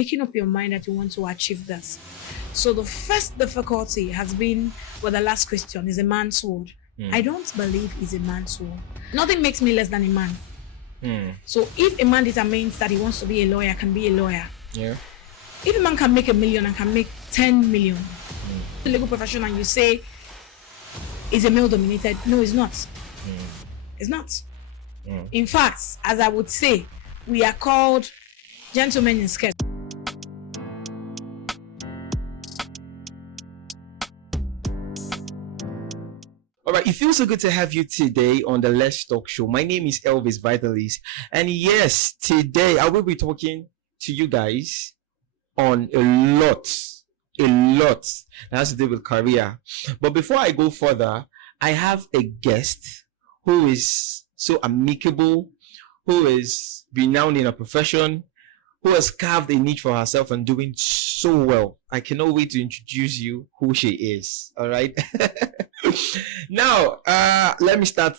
making up your mind that you want to achieve this. So the first difficulty has been with the last question, is a man's sword. I don't believe it's a man's sword. Nothing makes me less than a man. So if a man determines that he wants to be a lawyer, can be a lawyer. Yeah. If a man can make 1 million and can make 10 million, the legal profession, and you say is a male dominated, no, it's not. It's not. In fact, as I would say, we are called gentlemen in skirts. All right, it feels so good to have you today on the Let's Talk Show. My name is Elvis Vitalis, and yes, today I will be talking to you guys on a lot that has to do with career. But before I go further, I have a guest who is so amicable, who is renowned in a profession, who has carved a niche for herself and doing so well. I cannot wait to introduce you who she is. All right. Now, let me start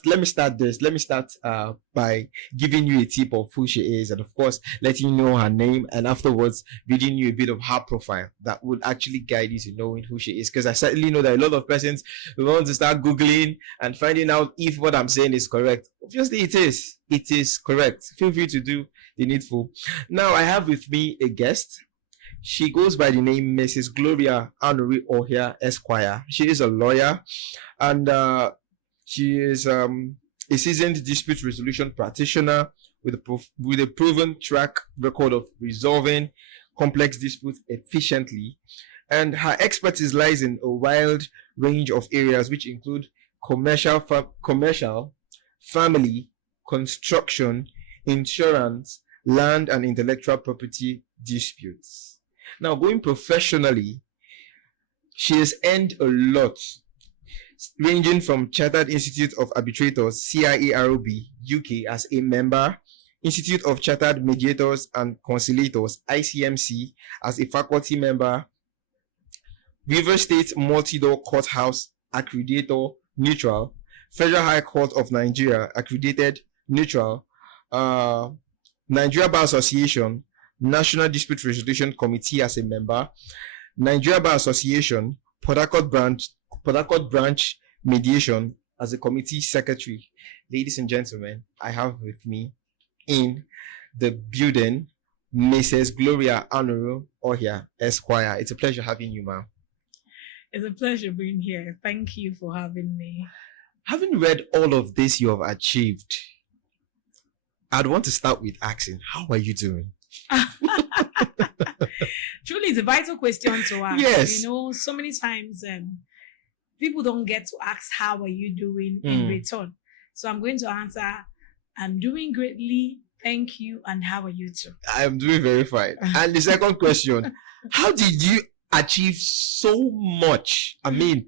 by giving you a tip of who she is, and of course letting you know her name, and afterwards reading you a bit of her profile that would actually guide you to knowing who she is, because I certainly know that a lot of persons will want to start googling and finding out if what I'm saying is correct. Obviously it is correct. Feel free to do the needful. Now I have with me a guest. She goes by the name Mrs. Gloria Anuri Ohia Esquire. She is a lawyer, and she is a seasoned dispute resolution practitioner with a proven track record of resolving complex disputes efficiently. And her expertise lies in a wide range of areas, which include commercial, family, construction, insurance, land and intellectual property disputes. Now, going professionally, she has earned a lot, ranging from Chartered Institute of Arbitrators, CIAROB, UK, as a member, Institute of Chartered Mediators and Conciliators, ICMC, as a faculty member, River State Multi-Door Courthouse, Accreditor, Neutral, Federal High Court of Nigeria, Accredited, Neutral, Nigeria Bar Association, National Dispute Resolution Committee as a member, Nigeria Bar Association, Port Harcourt Branch Mediation as a committee secretary. Ladies and gentlemen, I have with me in the building Mrs. Gloria Anuri Ohia Esquire. It's a pleasure having you, ma'am. It's a pleasure being here. Thank you for having me. Having read all of this you have achieved, I'd want to start with asking, how are you doing? Truly, it's a vital question to ask. Yes. You know, so many times people don't get to ask, how are you doing in return? So I'm going to answer, I'm doing greatly, thank you, and how are you too? I'm doing very fine. And the second question, how did you achieve so much? I mean,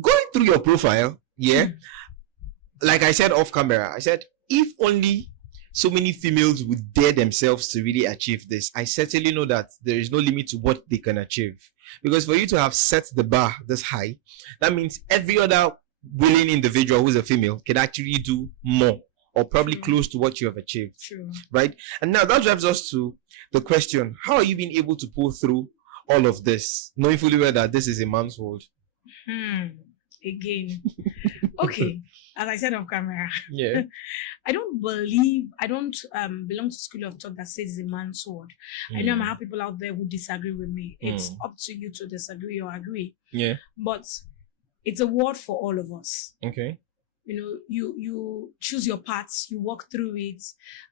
going through your profile, like I said off camera, I said, if only so many females would dare themselves to really achieve this, I certainly know that there is no limit to what they can achieve. Because for you to have set the bar this high, that means every other willing individual who's a female can actually do more, or probably close to what you have achieved. True. Right? And now that drives us to the question, how are you being able to pull through all of this, knowing fully well that this is a man's world? Again. Okay, as I said off camera, I don't belong to school of thought that says it's a man's sword. I know I might have people out there who disagree with me. It's up to you to disagree or agree. Yeah. But it's a word for all of us. Okay. You know, you choose your paths, you walk through it,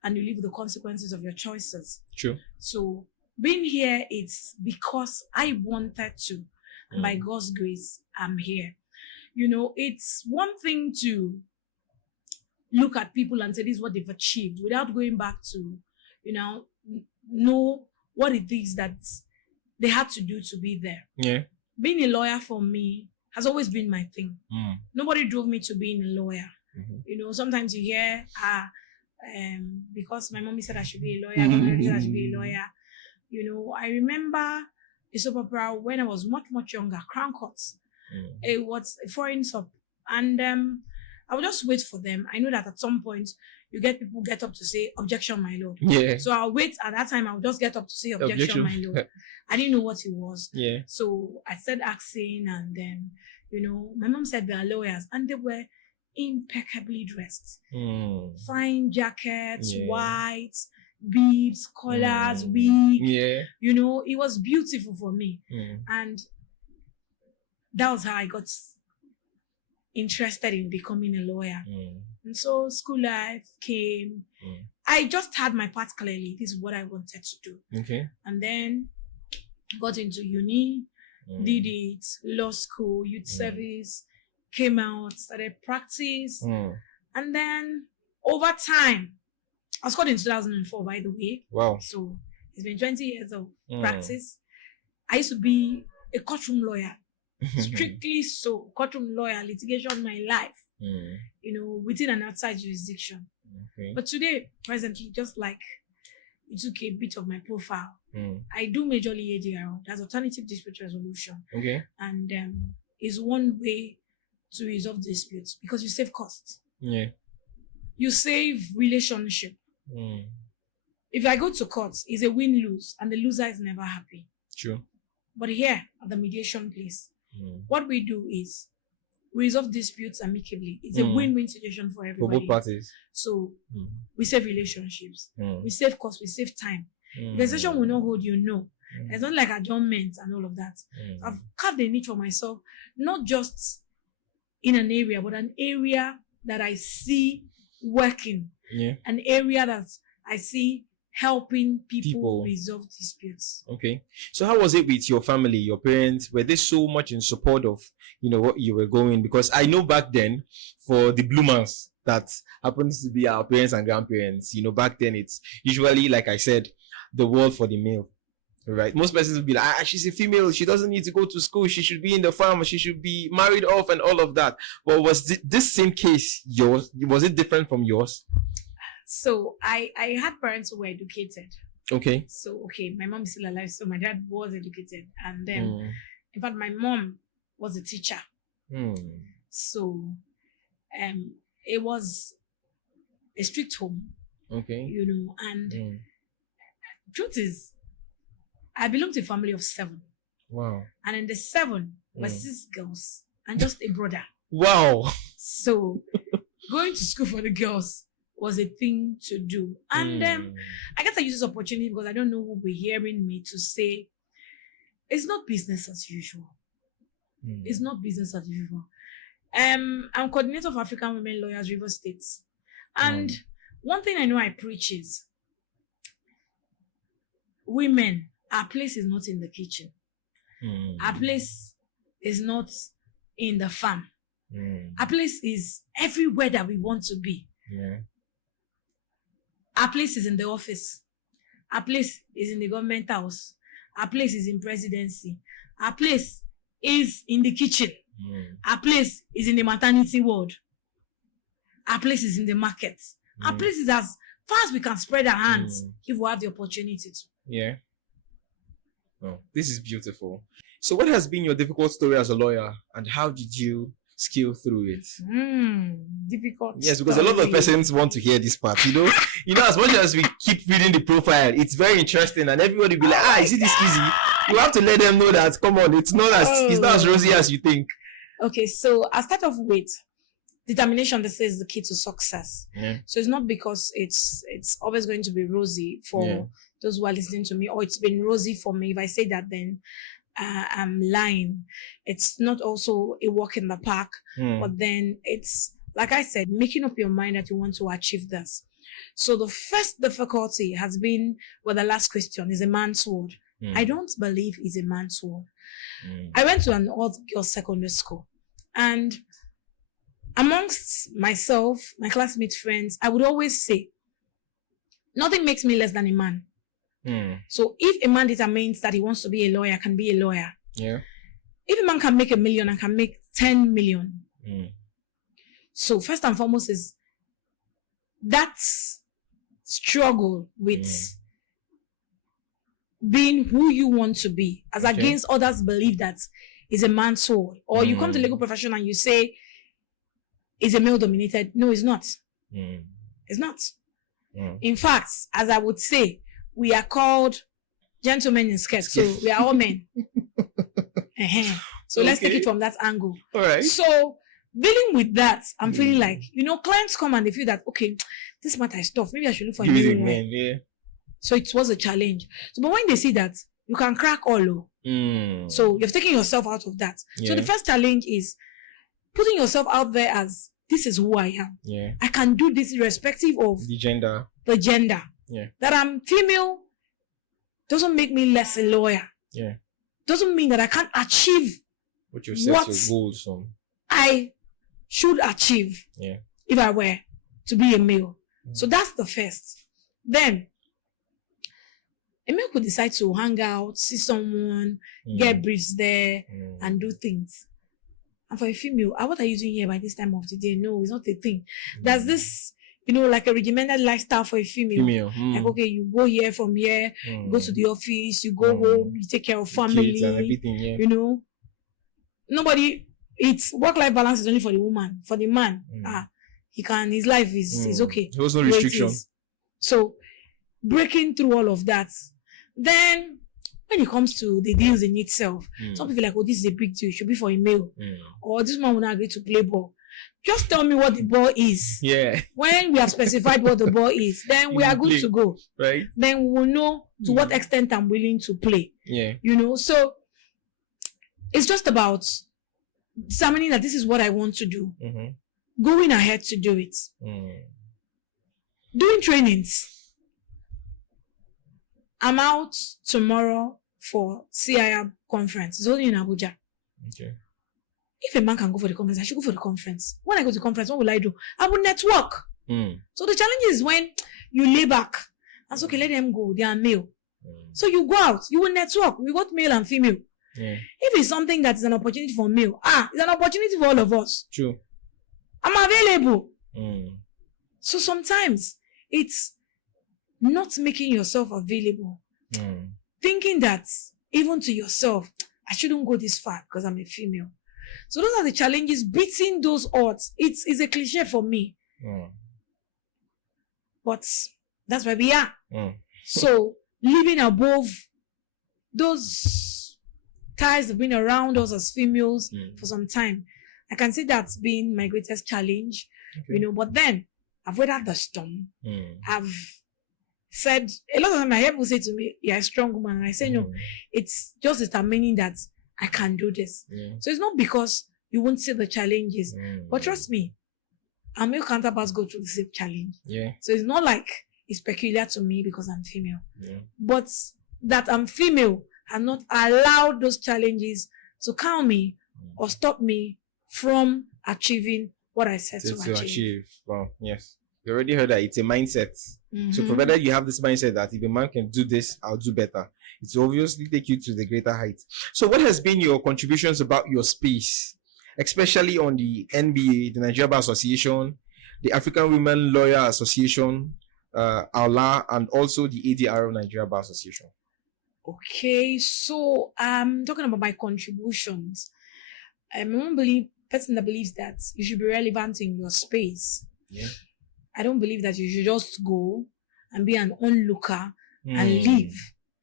and you live with the consequences of your choices. True. So being here, it's because I wanted to, and by God's grace, I'm here. You know, it's one thing to look at people and say this is what they've achieved without going back to, know what it is that they had to do to be there. Yeah. Being a lawyer for me has always been my thing. Nobody drove me to being a lawyer. You know, sometimes you hear, because my mommy said I should be a lawyer, my mom said I should be a lawyer. You know, I remember a soap opera when I was much, much younger, Crown Courts. It was a foreign soap. And I would just wait for them. I know that at some point, you get people get up to say, objection, my lord. Yeah. So I'll wait. At that time, I'll just get up to say, objection, my lord. I didn't know what it was. Yeah. So I started asking, and then, my mom said there are lawyers, and they were impeccably dressed. Fine jackets, white, beads, collars, wig. Yeah. It was beautiful for me. And that was how I got interested in becoming a lawyer. And so school life came. I just had my path clearly. This is what I wanted to do. Okay. And then got into uni, did it, law school, youth service, came out, started practice. And then over time, I was called in 2004, by the way. Wow. So it's been 20 years of practice. I used to be a courtroom lawyer. Strictly so, courtroom lawyer, litigation, my life, within and outside jurisdiction. Okay. But today, presently, just like you took a bit of my profile, I do majorly ADR, that's alternative dispute resolution. Okay. And is one way to resolve disputes because you save costs. Yeah. You save relationship. If I go to court, it's a win-lose, and the loser is never happy. True. But here at the mediation place, what we do is we resolve disputes amicably. It's a win-win situation for everybody. For both parties. So we save relationships, we save costs, we save time. If the session will not hold, It's not like adjournment and all of that. I've carved a niche for myself, not just in an area, but an area that I see working. Yeah. An area that I see helping people resolve disputes. Okay. So how was it with your family, your parents? Were they so much in support of, what you were going? Because I know back then, for the bloomers, that happens to be our parents and grandparents, back then it's usually, like I said, the world for the male. Right? Most persons will be like, she's a female, she doesn't need to go to school, she should be in the farm, she should be married off and all of that. But was this same case yours? Was it different from yours? So I had parents who were educated. Okay. So my mom is still alive, so my dad was educated, and then in fact my mom was a teacher. So it was a strict home. Okay. And truth is, I belong to a family of 7. Wow. And in the 7 were 6 girls and just a brother. Wow. So going to school for the girls was a thing to do. And I guess I use this opportunity because I don't know who will be hearing me to say, it's not business as usual. It's not business as usual. I'm coordinator of African Women Lawyers, River State. And one thing I know I preach is, women, our place is not in the kitchen. Our place is not in the farm. Our place is everywhere that we want to be. Yeah. Our place is in the office. Our place is in the government house. Our place is in presidency. Our place is in the kitchen. Our place is in the maternity ward. Our place is in the market. Our place is as far as we can spread our hands if we have the opportunity to. Yeah. Oh, this is beautiful. So what has been your difficult story as a lawyer, and how did you scale through it? Difficult. Yes, because a lot of persons want to hear this part. As much as we keep reading the profile, it's very interesting, and everybody will be like, is it this easy? You have to let them know that, come on, it's not as rosy as you think. Okay, so I'll start off with determination. This is the key to success. Yeah. So it's not because it's always going to be rosy for those who are listening to me, or it's been rosy for me. If I say that, then I'm lying. It's not also a walk in the park, but then it's, like I said, making up your mind that you want to achieve this. So the first difficulty has been, the last question is a man's word. I don't believe it's a man's word. I went to an all-girls secondary school, and amongst myself, my classmate friends, I would always say, nothing makes me less than a man. So if a man determines that he wants to be a lawyer, can be a lawyer. Yeah. If a man can make $1 million and can make 10 million. So first and foremost is that struggle with being who you want to be, as against others believe that is a man's soul. Or you come to legal profession and you say it's a male dominated. No, it's not. It's not. In fact, as I would say, we are called gentlemen in skirts. So we are all men. So let's take it from that angle. All right. So dealing with that, I'm feeling like, clients come and they feel that, okay, this matter is tough. Maybe I should look for a new one. Yeah. So it was a challenge. So, but when they see that, you can crack all. So you've taken yourself out of that. Yeah. So the first challenge is putting yourself out there as, this is who I am. Yeah. I can do this irrespective of the gender. Yeah. That I'm female doesn't make me less a lawyer. Yeah. Doesn't mean that I can't achieve what you set your goals on. I should achieve. Yeah. If I were to be a male. So that's the first. Then a male could decide to hang out, see someone, get briefs there, and do things. And for a female, what are you doing here by this time of the day? No, it's not a thing. There's this, like a regimented lifestyle for a female. Like, okay, you go here from here, you go to the office, you go home, you take care of family, kids and everything, Nobody, it's work-life balance is only for the woman. For the man, his life is okay. There was no restriction. So, breaking through all of that, then when it comes to the deals in itself, some people are like, oh, this is a big deal, it should be for a male. Or this man will not agree to play ball. Just tell me what the ball is. Yeah. When we have specified what the ball is, then we are good to go. Right. Then we will know to what extent I'm willing to play. Yeah. So it's just about determining that this is what I want to do. Going ahead to do it. Doing trainings. I'm out tomorrow for CIR conference. It's only in Abuja. Okay. If a man can go for the conference, I should go for the conference. When I go to the conference, what will I do? I will network. So the challenge is when you lay back and say, okay, let them go. They are male. So you go out, you will network. We got male and female. Yeah. If it's something that is an opportunity for male, it's an opportunity for all of us. True. I'm available. So sometimes it's not making yourself available. Thinking that even to yourself, I shouldn't go this far because I'm a female. So those are the challenges, beating those odds. It's a cliche for me. But that's where we are. So living above those ties have been around us as females for some time. I can say that's been my greatest challenge, but then I've weathered the storm. I've said, a lot of time I hear people say to me, you're a strong woman. And I say, no, it's just determining that I can do this. So it's not because you won't see the challenges, but trust me, our male counterparts go through the same challenge. So it's not like it's peculiar to me because I'm female. But that I'm female has not allowed those challenges to cow me or stop me from achieving what I set to achieve. Wow, yes. You already heard that it's a mindset. So provided you have this mindset that if a man can do this, I'll do better, it will obviously take you to the greater height. So what has been your contributions about your space, especially on the NBA, the Nigeria Bar Association, the African Women Lawyer Association, ALA, and also the ADR Nigeria Bar Association? Okay, so talking about my contributions, I'm a person that believes that you should be relevant in your space. I don't believe that you should just go and be an onlooker and leave.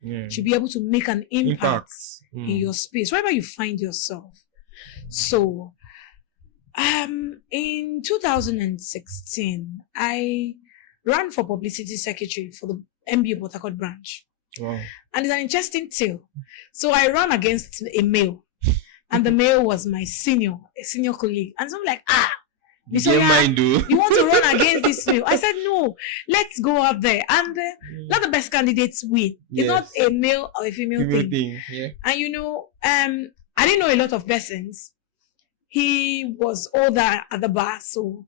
You should be able to make an impact in your space, wherever you find yourself. So, in 2016, I ran for publicity secretary for the MBA Port Harcourt branch. Wow. And it's an interesting tale. So I ran against a male, and the male was my a senior colleague. And so I'm like, you want to run against this male? I said, no, let's go out there. And not the best candidates win. It's not a male or a female thing. And I didn't know a lot of persons. He was older at the bar, so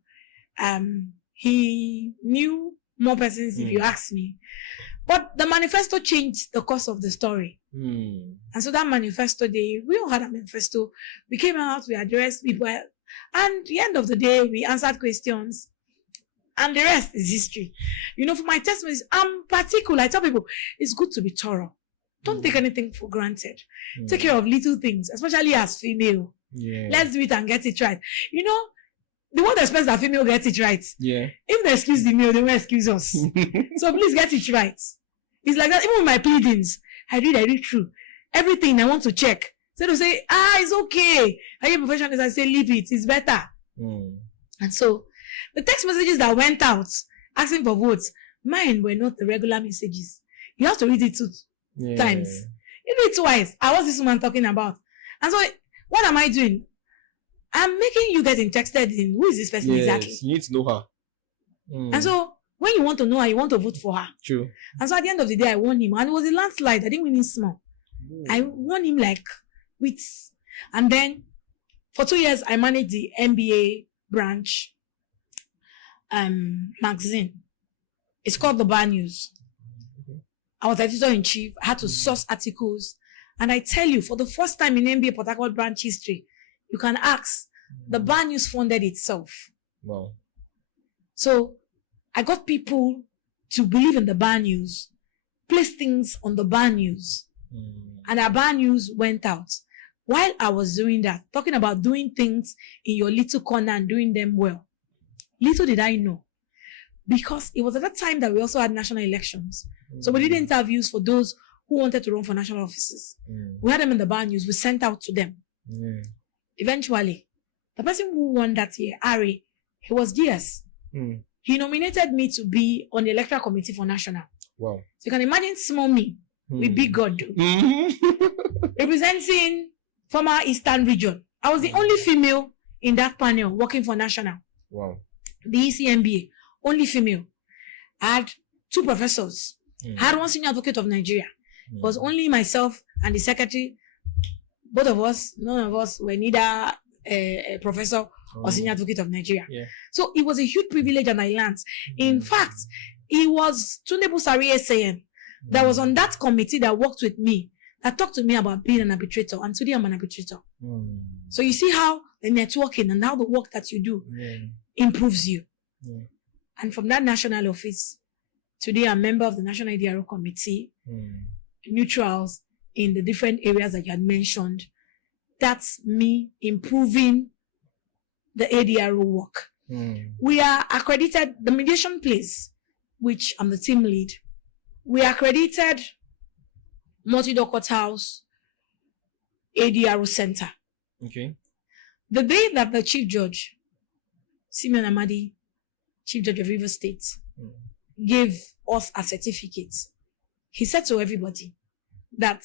he knew more persons if you ask me. But the manifesto changed the course of the story. And so that manifesto day, we all had a manifesto. We came out, we addressed people. And at the end of the day, we answered questions. And the rest is history. For my testimonies, I'm particular. I tell people, it's good to be thorough. Don't take anything for granted. Take care of little things, especially as female. Let's do it and get it right. the world expects that female get it right. Yeah. If they excuse the male, they will excuse us. So please get it right. It's like that. Even with my pleadings, I read through everything. I want to check. So they say, it's okay. Are you a professional? I say, leave it. It's better. And so the text messages that went out asking for votes, mine were not the regular messages. You have to read it 2 times. You read it twice. What's this woman talking about? And so what am I doing? I'm making you get interested in who is this person exactly. You need to know her. And so when you want to know her, you want to vote for her. True. And so at the end of the day, I won him. And it was a landslide. I didn't win him small. I won him like with. And then for 2 years, I managed the NBA branch magazine. It's called The Bar News. I was editor-in-chief. I had to source articles. And I tell you, for the first time in NBA Port Harcourt branch history, you can ask, the Bar News funded itself. Wow. So I got people to believe in the Bar News, place things on the Bar News. And our Bar News went out. While I was doing that, talking about doing things in your little corner and doing them well, little did I know. Because it was at that time that we also had national elections. So we did interviews for those who wanted to run for national offices. We had them in the Bar News. We sent out to them. Eventually, the person who won that year, Ari, he was GS. He nominated me to be on the electoral committee for national. Wow. So you can imagine small me with big God representing former Eastern region. I was the only female in that panel working for national. Wow. The ECMBA, only female. I had 2 professors. I had 1 senior advocate of Nigeria. It was only myself and the secretary. Both of us, none of us were neither a professor or senior advocate of Nigeria. So it was a huge privilege and I learned. In fact, it was Tunde Busari SAN that was on that committee that worked with me, that talked to me about being an arbitrator. And today I'm an arbitrator. So you see how the networking and how the work that you do improves you. And from that national office, today I'm a member of the National ADRO Committee, neutrals in the different areas that you had mentioned. That's me improving the ADRO work. We are accredited, the mediation place, which I'm the team lead. We are accredited multi-door courthouse ADRO center. Okay. The day that the chief judge, Simeon Amadi, chief judge of Rivers State, gave us a certificate, he said to everybody that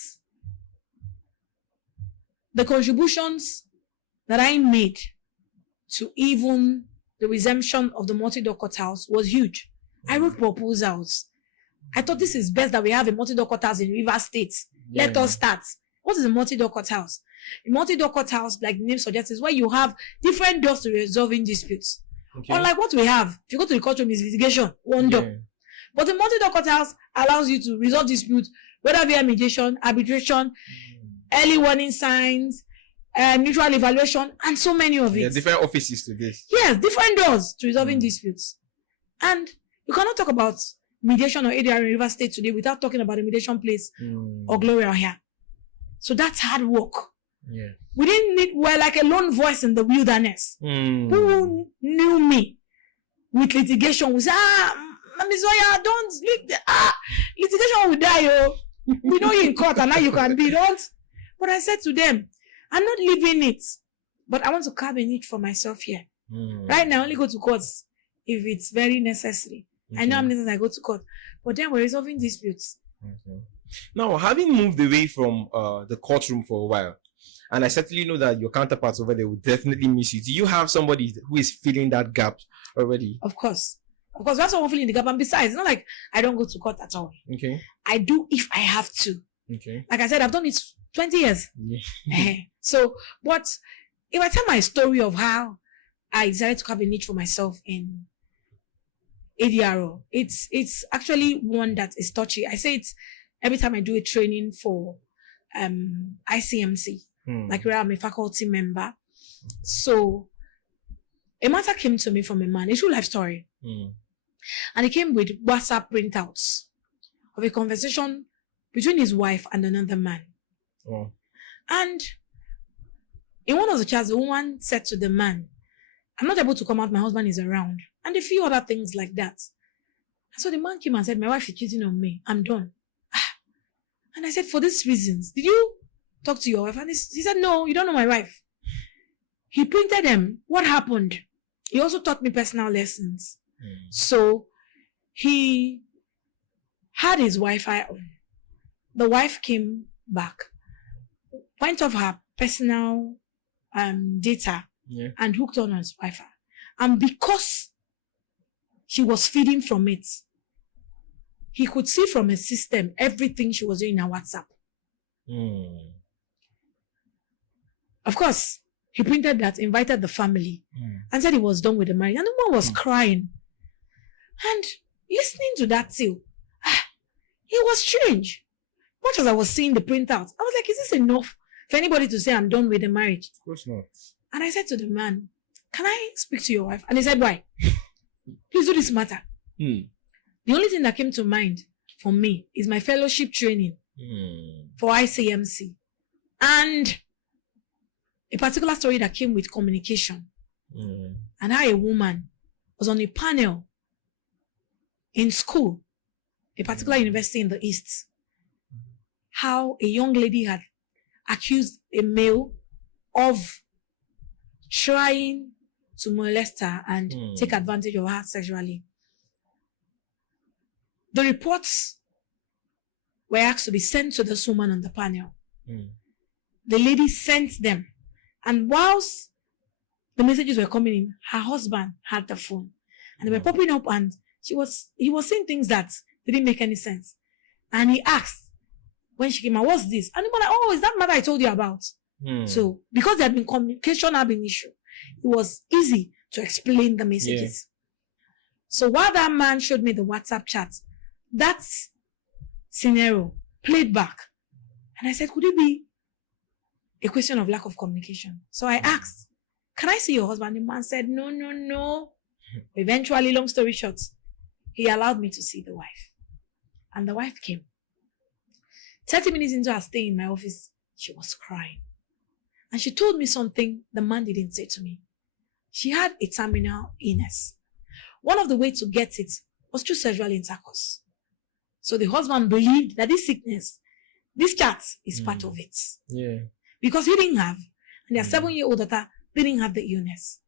the contributions that I made to even the resumption of the multi-door courthouse was huge. I wrote proposals. I thought this is best that we have a multi-door courthouse in Rivers State. Let us start. What is a multi-door courthouse? A multi-door courthouse, like the name suggests, is where you have different doors to resolving disputes. Okay. Unlike what we have, if you go to the courtroom, is litigation, one door. But the multi-door courthouse allows you to resolve disputes, whether via mediation, arbitration, early warning signs, mutual evaluation, and so many of it. There are different offices to this. Yes, different doors to resolving disputes. And you cannot talk about mediation or ADR in Rivers State today without talking about the mediation place or Gloria Ohia. So that's hard work. We didn't need, we're like a lone voice in the wilderness. Who knew me with litigation? We say, Ms. Ohia, don't, litigation will die, oh. We know you in court and now you can be, don't. But I said to them, I'm not leaving it, but I want to carve a niche for myself here. Right now, I only go to courts if it's very necessary. I know how many times I go to court, but then we're resolving disputes. Now, having moved away from the courtroom for a while, and I certainly know that your counterparts over there will definitely miss you. Do you have somebody who is filling that gap already? Of course. Of course, that's someone filling the gap. And besides, it's not like I don't go to court at all. Okay. I do if I have to. Okay. Like I said, I've done it 20 years. So, but if I tell my story of how I decided to have a niche for myself in ADRO, it's actually one that is touchy. I say it every time I do a training for ICMC, like where I'm a faculty member. So a matter came to me from a man, a true life story. And it came with WhatsApp printouts of a conversation between his wife and another man. And in one of the chats, the woman said to the man, I'm not able to come out, my husband is around. And a few other things like that. And so the man came and said, my wife is cheating on me. I'm done. And I said, for these reasons, did you talk to your wife? And he said, no, you don't know my wife. He printed them. What happened? He also taught me personal lessons. So he had his Wi-Fi on. The wife came back, went off her personal data and hooked on his Wi-Fi. And because she was feeding from it, he could see from his system everything she was doing in her WhatsApp. Of course, he printed that, invited the family, and said he was done with the marriage. And the woman was crying. And listening to that too, it was strange. Much as I was seeing the printout, I was like, is this enough for anybody to say I'm done with the marriage? Of course not. And I said to the man, can I speak to your wife? And he said, why? Please do this matter. The only thing that came to mind for me is my fellowship training for ICMC. And a particular story that came with communication. And how a woman was on a panel in school, a particular university in the East. How a young lady had accused a male of trying to molest her and take advantage of her sexually. The reports were asked to be sent to this woman on the panel. The lady sent them. And whilst the messages were coming in, her husband had the phone. And they were popping up, and he was saying things that didn't make any sense. And he asked, when she came out, what's this? And the man, oh, is that matter I told you about? So, because there had been communication had been issue, it was easy to explain the messages. So while that man showed me the WhatsApp chat, that scenario played back. And I said, could it be a question of lack of communication? So I asked, can I see your husband? The man said, no. Eventually, long story short, he allowed me to see the wife. And the wife came. 30 minutes into her stay in my office, she was crying. And she told me something the man didn't say to me. She had a terminal illness. One of the ways to get it was through sexual intercourse. So the husband believed that this sickness, this cat, is part of it. Because he didn't have, and their 7-year-old daughter didn't have the illness.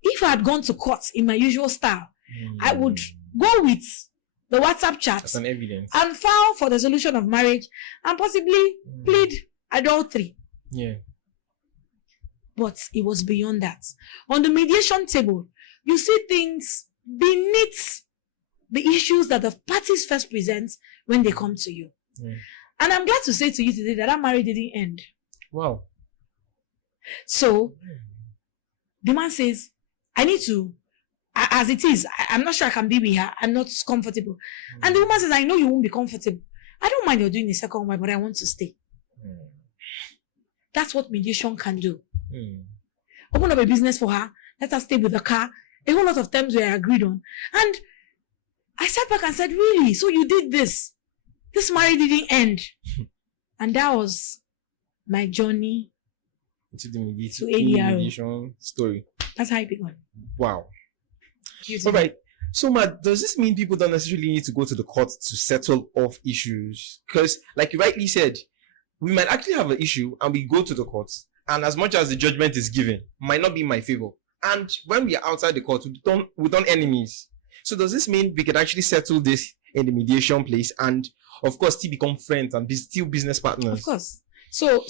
If I had gone to court in my usual style, I would go with the WhatsApp chat as an evidence and file for the solution of marriage and possibly plead adultery. But it was beyond that. On the mediation table, you see things beneath the issues that the parties first present when they come to you. And I'm glad to say to you today that that marriage didn't end. Wow. So, the man says, I need to, as it is, I'm not sure I can be with her. I'm not comfortable. And the woman says, I know you won't be comfortable. I don't mind you're doing the second wife, but I want to stay. That's what mediation can do. Open up a business for her. Let her stay with the car. A whole lot of terms were agreed on. And I sat back and said, really? So you did this? This marriage didn't end. And that was my journey to the mediation story. That's how it began. Wow. All right. So, does this mean people don't necessarily need to go to the court to settle off issues? Because, like you rightly said, we might actually have an issue and we go to the courts, and as much as the judgment is given, might not be in my favor. And when we are outside the court, we don't enemies. So does this mean we could actually settle this in the mediation place and, of course, still become friends and be still business partners? Of course. So,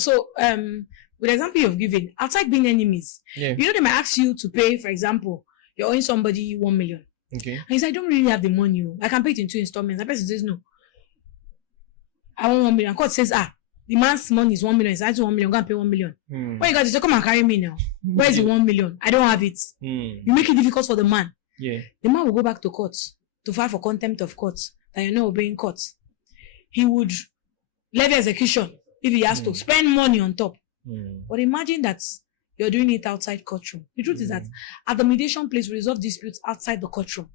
with the example you've given, outside being enemies, you know, they might ask you to pay, for example, you're owing somebody 1 million. Okay. And you say, I don't really have the money. I can pay it in 2 installments. The person says, no. I want 1 million. Court says, the man's money is 1 million. It's actually 1 million. Go and pay 1 million. When you got to say, come and carry me now. Where is the 1 million? I don't have it. You make it difficult for the man. The man will go back to court to file for contempt of court that you're not obeying court. He would levy execution if he has to spend money on top. But imagine that you're doing it outside courtroom. The truth is that at the mediation place, we resolve disputes outside the courtroom.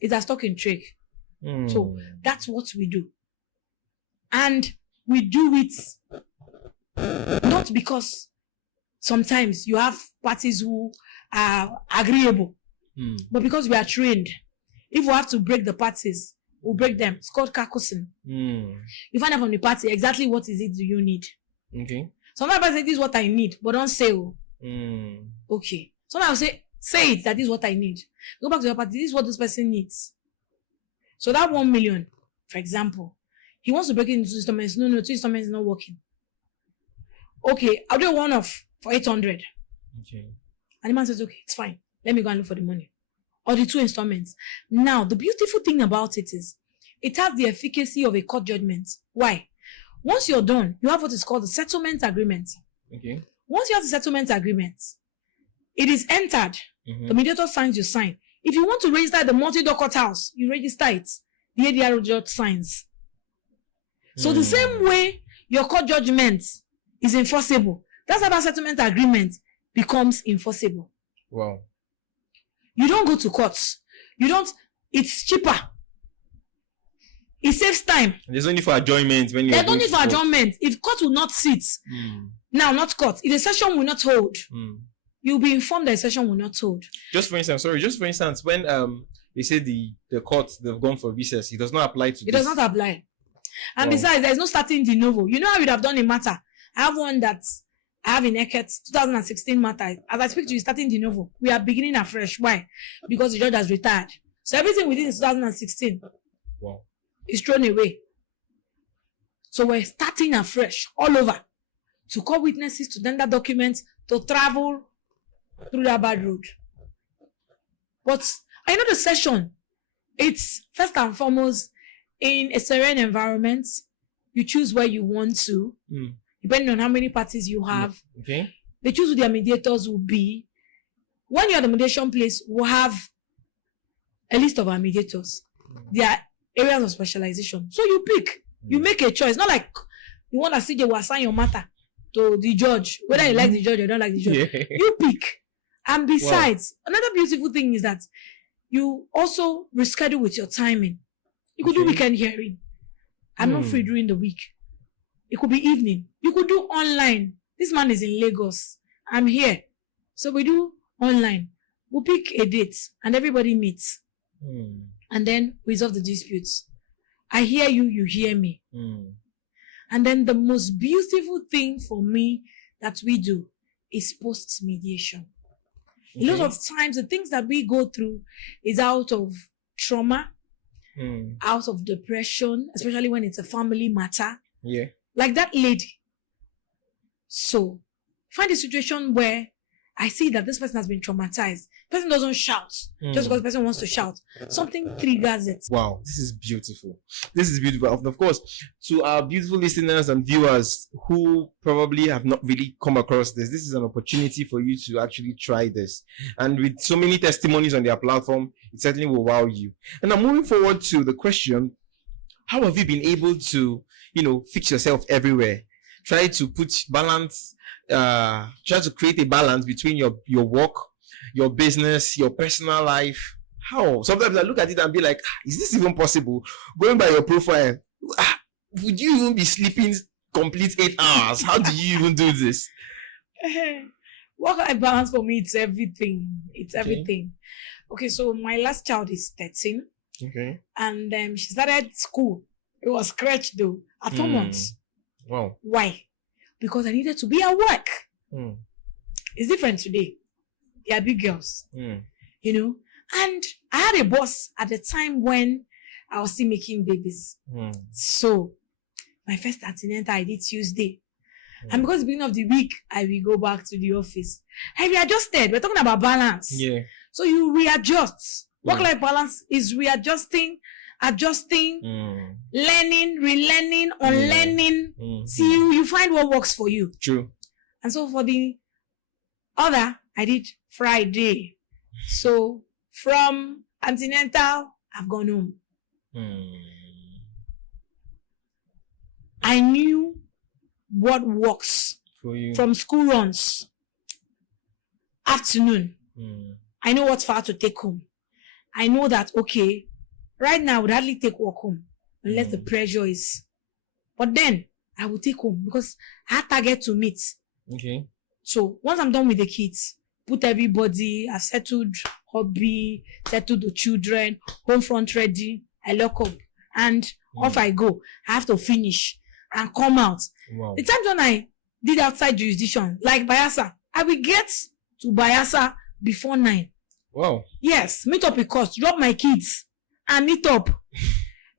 It's a stock in trade. So that's what we do. And we do it not because sometimes you have parties who are agreeable. But because we are trained, if we have to break the parties, we'll break them. It's called kakusin. You find out from the party exactly what is it do you need. Okay. Sometimes I say this is what I need, but don't say okay. Sometimes I say it that this is what I need. Go back to your party, this is what this person needs. So that 1 million, for example, he wants to break it into 2 installments. No, 2 installments is not working. Okay, I'll do a one-off for 800. Okay. And the man says, okay, it's fine. Let me go and look for the money. Or the 2 installments. Now, the beautiful thing about it is, it has the efficacy of a court judgment. Why? Once you're done, you have what is called the settlement agreement. Okay. Once you have the settlement agreement, it is entered. The mediator signs, you sign. If you want to register the multi-door courthouse, you register it. The ADR judge signs. So the same way your court judgment is enforceable, that's how that settlement agreement becomes enforceable. Wow. You don't go to courts. It's cheaper. It saves time. There's only for adjournment when you There's only for adjournment. If court will not sit, now not court, if the session will not hold, you'll be informed that the session will not hold. Just for instance, when they say the court they've gone for recess, it does not apply to it does not apply. And besides, there's no starting de novo. You know how you'd have done a matter. I have one that I have in Eket, 2016 matter. As I speak to you, starting de novo. We are beginning afresh. Why? Because the judge has retired. So everything we did in 2016 is thrown away. So we're starting afresh, all over. To call witnesses, to tender documents, to travel through that bad road. But I know the session, it's first and foremost in a serene environment. You choose where you want to, depending on how many parties you have. Okay. They choose who their mediators will be. When you're at the mediation place, we'll have a list of our mediators. Their areas of specialization. So you pick. You make a choice. Not like you want to CJ will assign your matter to the judge, whether you like the judge or don't like the judge. You pick. And besides, another beautiful thing is that you also reschedule with your timing. You could do weekend hearing. I'm not free during the week. It could be evening. You could do online. This man is in Lagos. I'm here. So we do online. We'll pick a date and everybody meets. And then resolve the disputes. I hear you, you hear me. And then the most beautiful thing for me that we do is post-mediation. A lot of times, the things that we go through is out of trauma, out of depression, especially when it's a family matter. Yeah. Like that lady. So, find a situation where I see that this person has been traumatized. The person doesn't shout just because the person wants to shout. Something triggers it. Wow, this is beautiful. This is beautiful. Of course, to our beautiful listeners and viewers who probably have not really come across this is an opportunity for you to actually try this. And with so many testimonies on their platform, it certainly will wow you. And I'm moving forward to the question, how have you been able to, fix yourself everywhere? Try to put balance, try to create a balance between your work, your business, your personal life. How? Sometimes I look at it and be like, is this even possible? Going by your profile, would you even be sleeping complete 8 hours? How do you even do this? Work-life balance for me, it's everything. It's everything. Okay, so my last child is 13. Okay. And she started school. It was crèche though, at 4 months. Wow. Why? Because I needed to be at work. It's different today. They are big girls. And I had a boss at the time when I was still making babies. So my first antenatal I did Tuesday. And because at the beginning of the week, I will go back to the office. I readjusted. We're talking about balance. Yeah. So you readjust. Work-life balance is readjusting, adjusting, learning, relearning, unlearning, till you find what works for you. True. And so for the other, I did Friday. So from antenatal, I've gone home. I knew what works for you. From school runs. Afternoon. I know what far to take home. I know that, okay, right now I would hardly take work home unless the pressure is. But then I will take home because I have target to meet. Okay. So once I'm done with the kids, put everybody, I've settled hobby, settled the children, home front ready, I lock up. And off I go. I have to finish and come out. Wow. The times when I did outside jurisdiction, like Bayelsa, I will get to Bayelsa before 9. Wow. Yes, meet up with cost, drop my kids and meet up.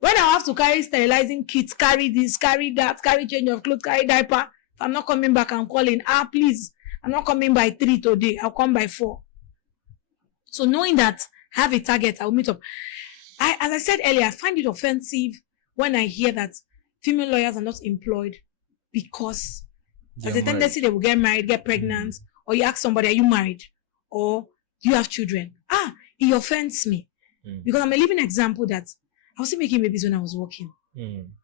When I have to carry sterilizing kits, carry this, carry that, carry change of clothes, carry diaper, if I'm not coming back, I'm calling, please, I'm not coming by 3 today, I'll come by 4. So knowing that I have a target, I'll meet up. As I said earlier, I find it offensive when I hear that female lawyers are not employed because there's a tendency they will get married, get pregnant, or you ask somebody, are you married? Or do you have children? It offends me. Because I'm a living example that I was still making babies when I was working.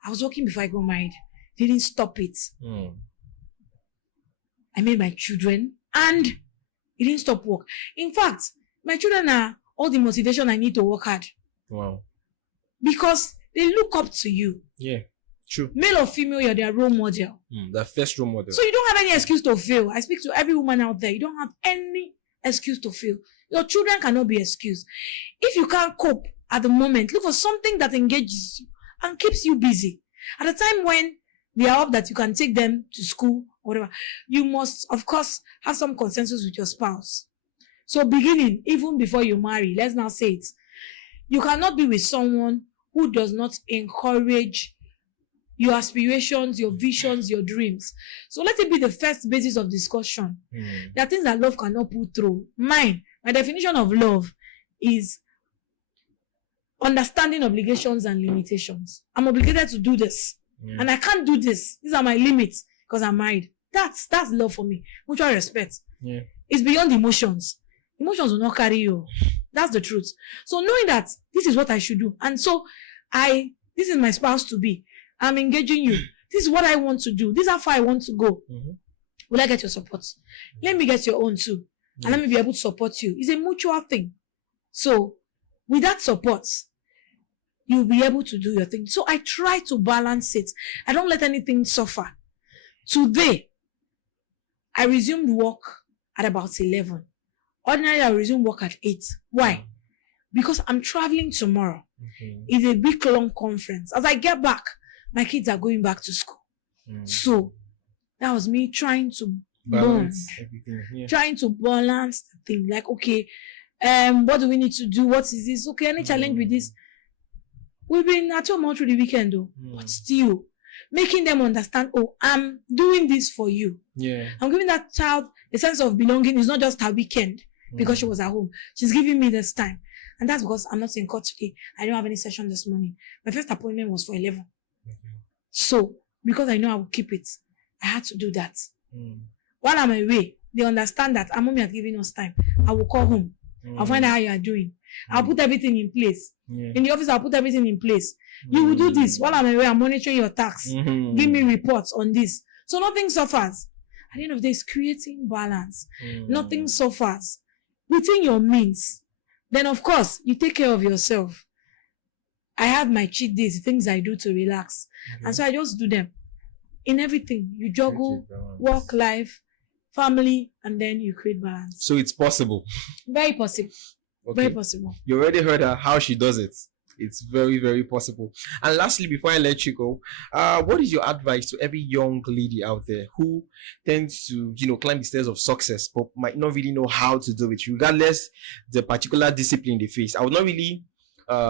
I was working before I got married. Didn't stop it. I made my children and it didn't stop work. In fact, my children are all the motivation I need to work hard. Wow. Because they look up to you. Yeah, true. Male or female, you're their role model. The first role model. So you don't have any excuse to fail. I speak to every woman out there. You don't have any excuse to fail. Your children cannot be excused. If you can't cope at the moment, look for something that engages you and keeps you busy. At the time when they are up that you can take them to school or whatever, you must, of course, have some consensus with your spouse. So beginning, even before you marry, let's now say it, you cannot be with someone who does not encourage your aspirations, your visions, your dreams. So let it be the first basis of discussion. There are things that love cannot put through. My definition of love is understanding obligations and limitations. I'm obligated to do this. And I can't do this. These are my limits because I'm married. That's love for me. Mutual respect. It's beyond emotions. Emotions will not carry you. That's the truth. So knowing that this is what I should do. And so this is my spouse to be. I'm engaging you. This is what I want to do. This is how far I want to go. Will I get your support? Let me get your own too. And let me be able to support you. It's a mutual thing. So with that support, you'll be able to do your thing. So I try to balance it. I don't let anything suffer. Today, I resumed work at about 11. Ordinarily, I resume work at 8. Why? Because I'm traveling tomorrow. It's a big long conference. As I get back, my kids are going back to school. So that was me trying to balance everything. Trying to balance the thing. Like, okay, what do we need to do? What is this? Okay, any challenge with this? We've been at home all through the weekend though. But still, making them understand, I'm doing this for you. I'm giving that child a sense of belonging. It's not just her weekend because she was at home. She's giving me this time. And that's because I'm not in court today. I don't have any session this morning. My first appointment was for 11. So, because I know I will keep it, I had to do that. While I'm away, they understand that our mommy has given us time. I will call home. I'll find out how you are doing. I'll put everything in place. In the office, I'll put everything in place. You will do this. While I'm away, I'm monitoring your tax. Give me reports on this. So nothing suffers. At the end of the day, it's creating balance. Nothing suffers. Within your means. Then, of course, you take care of yourself. I have my cheat days, things I do to relax. And so I just do them. In everything, you juggle, work, life, family, and then you create balance. So it's possible. Very possible. Okay. Very possible. You already heard her how she does it. It's very, very possible. And lastly, before I let you go, what is your advice to every young lady out there who tends to, climb the stairs of success, but might not really know how to do it, regardless the particular discipline they face? I would not really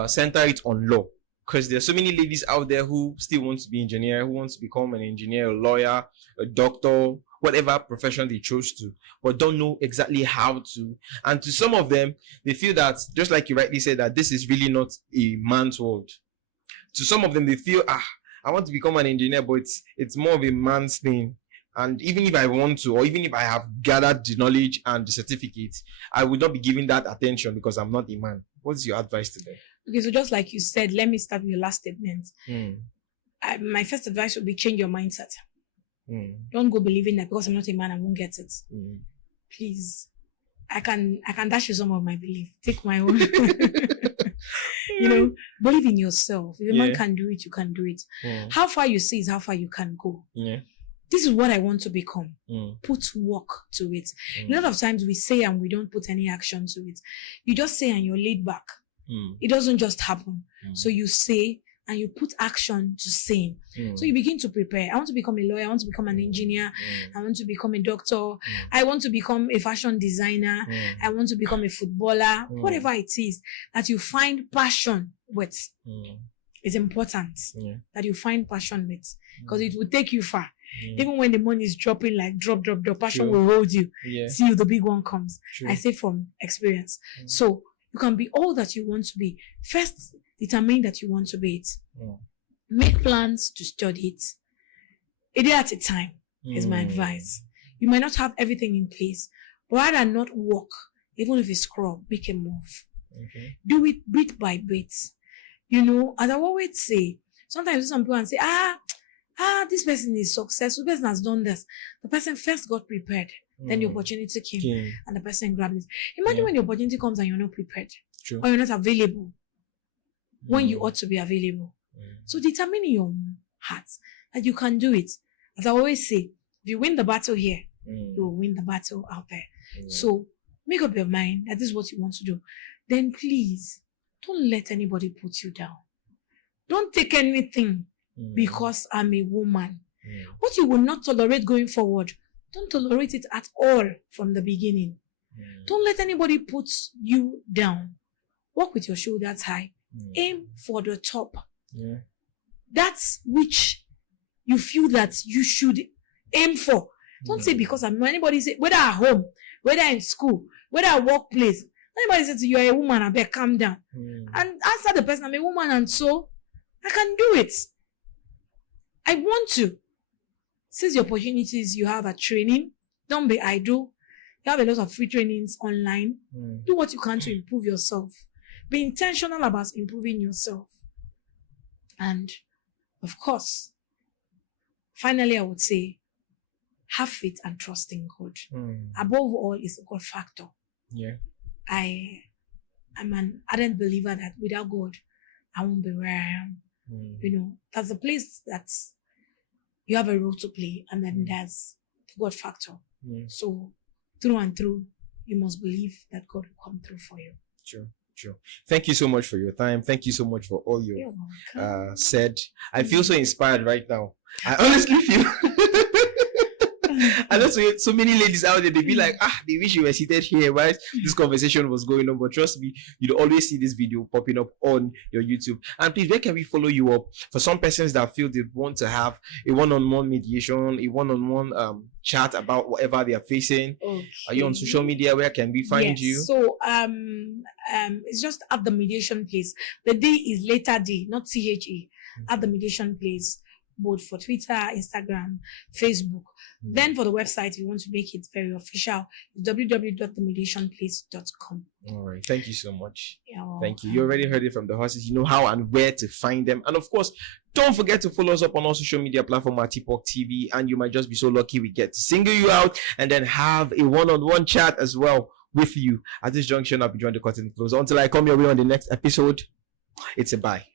center it on law, because there's so many ladies out there who still want to be engineer, who wants to become an engineer, a lawyer, a doctor, whatever profession they chose to, but don't know exactly how to. And to some of them, they feel that, just like you rightly said, that this is really not a man's world. To some of them, they feel, I want to become an engineer, but it's more of a man's thing. And even if I want to, or even if I have gathered the knowledge and the certificates, I would not be giving that attention because I'm not a man. What's your advice to them? Okay, so just like you said, let me start with your last statement. My first advice would be change your mindset. Don't go believing that because I'm not a man, I won't get it. Please. I can dash you some of my belief. Take my own. Believe in yourself. If a man can do it, you can do it. How far you see is how far you can go. this is what I want to become. Mm. Put work to it. Mm. A lot of times we say and we don't put any action to it. You just say and you're laid back. Mm. It doesn't just happen. Mm. So you say and you put action to saying. Mm. So you begin to prepare. I want to become a lawyer. I want to become an engineer. Mm. I want to become a doctor. I want to become a fashion designer. Mm. I want to become a footballer. Mm. Whatever it is that you find passion with. Mm. It's important Yeah. that you find passion with, because it will take you far. Mm. Even when the money is dropping, like drop, passion True. will hold you. Yeah. See, the big one comes. True. I say from experience. Mm. So you can be all that you want to be. First, determine that you want to be it. Mm. Make plans to study it. A day at a time is my advice. You might not have everything in place, but rather not walk, even if it's scroll, make a move. Okay. Do it bit by bit. You know, as I always say, sometimes some people say, this person is successful, this person has done this. The person first got prepared, then the opportunity came, and the person grabbed it. Imagine when the opportunity comes and you're not prepared, True. or you're not available when you ought to be available. So determine in your heart that you can do it. As I always say, if you win the battle here, you will win the battle out there. So make up your mind that this is what you want to do. Then please, don't let anybody put you down. Don't take anything because I'm a woman. What you will not tolerate going forward, don't tolerate it at all from the beginning. Don't let anybody put you down. Walk with your shoulders high. Aim for the top. That's which you feel that you should aim for. Don't say because I'm anybody say, whether at home, whether in school, whether at workplace, anybody says you're a woman, I better calm down. And answer the person, I'm a woman and so I can do it. I want to. Seize the opportunities you have at training. Don't be idle. You have a lot of free trainings online. Do what you can to improve yourself. Be intentional about improving yourself. And of course, finally, I would say, have faith and trust in God. Above all is the God factor. Yeah. I'm an ardent believer that without God, I won't be where I am. You know, that's a place that you have a role to play, and then there's the God factor. So, through and through, you must believe that God will come through for you. Sure. Thank you so much for your time. Thank you so much for all you said. I feel so inspired right now. I honestly feel. I know so many ladies out there, they be like, they wish you were seated here, right? This conversation was going on, but trust me, you'd always see this video popping up on your YouTube. And please, where can we follow you up? For some persons that feel they want to have a one-on-one mediation, a one-on-one chat about whatever they are facing. Okay. Are you on social media? Where can we find you? So it's just at the mediation place. The D is letter D, not THE. At the mediation place, both for Twitter, Instagram, Facebook. Then for the website, if you want to make it very official, www.themediationplace.com. All right. Thank you so much. Yeah, thank you. You already heard it from the horses. You know how and where to find them. And of course, don't forget to follow us up on all social media platforms at Tipok TV. And you might just be so lucky we get to single you out and then have a one-on-one chat as well with you. At this junction, I'll be joining the curtain close. Until I come your way on the next episode, it's a bye.